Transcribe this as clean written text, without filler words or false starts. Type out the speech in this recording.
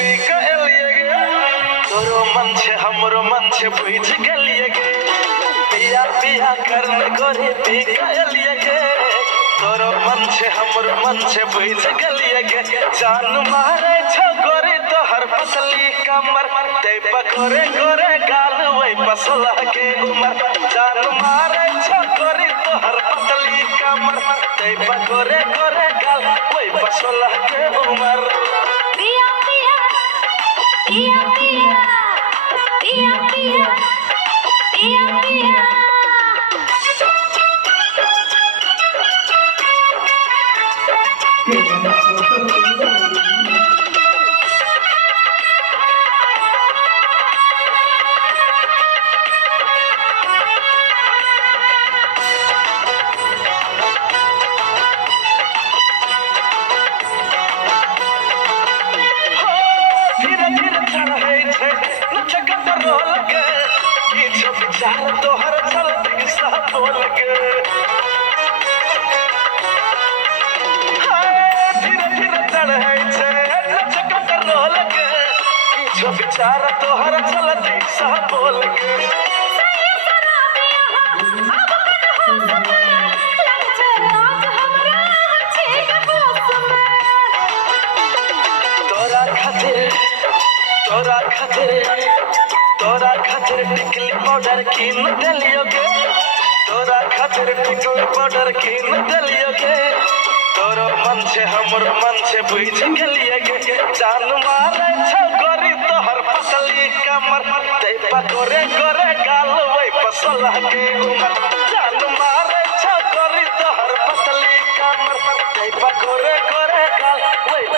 P के एलिए गे तोरो मन छे हमरो मन छे बुझ गेलिए गे पिया पिया करने गोरे पी के एलिए गे तोरो मन छे हमरो मन छे बुझ गेलिए गे जान मारे छो गोरे तोहर पतली कमर ते पकोरे गोरे गाल वही पसला के उमर जान मारे छो गोरे तोहर पतली कमर ते पकोरे गोरे गाल वही पसला के उमर पिया पिया पिया पिया पिया पिया पिया पिया विचार तोहर चलती सब लगे धीरे धीरे चढ़े लगे किछो विचार तोहर चलती सब लगे तोरा खातिर टिकली पाउडर कीन देलियो गे तोरा खातिर टिकली पाउडर कीन देलियो गे तोरो मन छे हमरो मन छे बुझ गेलिए गे जान मारे छो गोरी तोहर पतली कमर ते पकोरे गोरे गाल वही पसला के उमर जान मारे छो गोरी तोहर पतली कमर ते पकोरे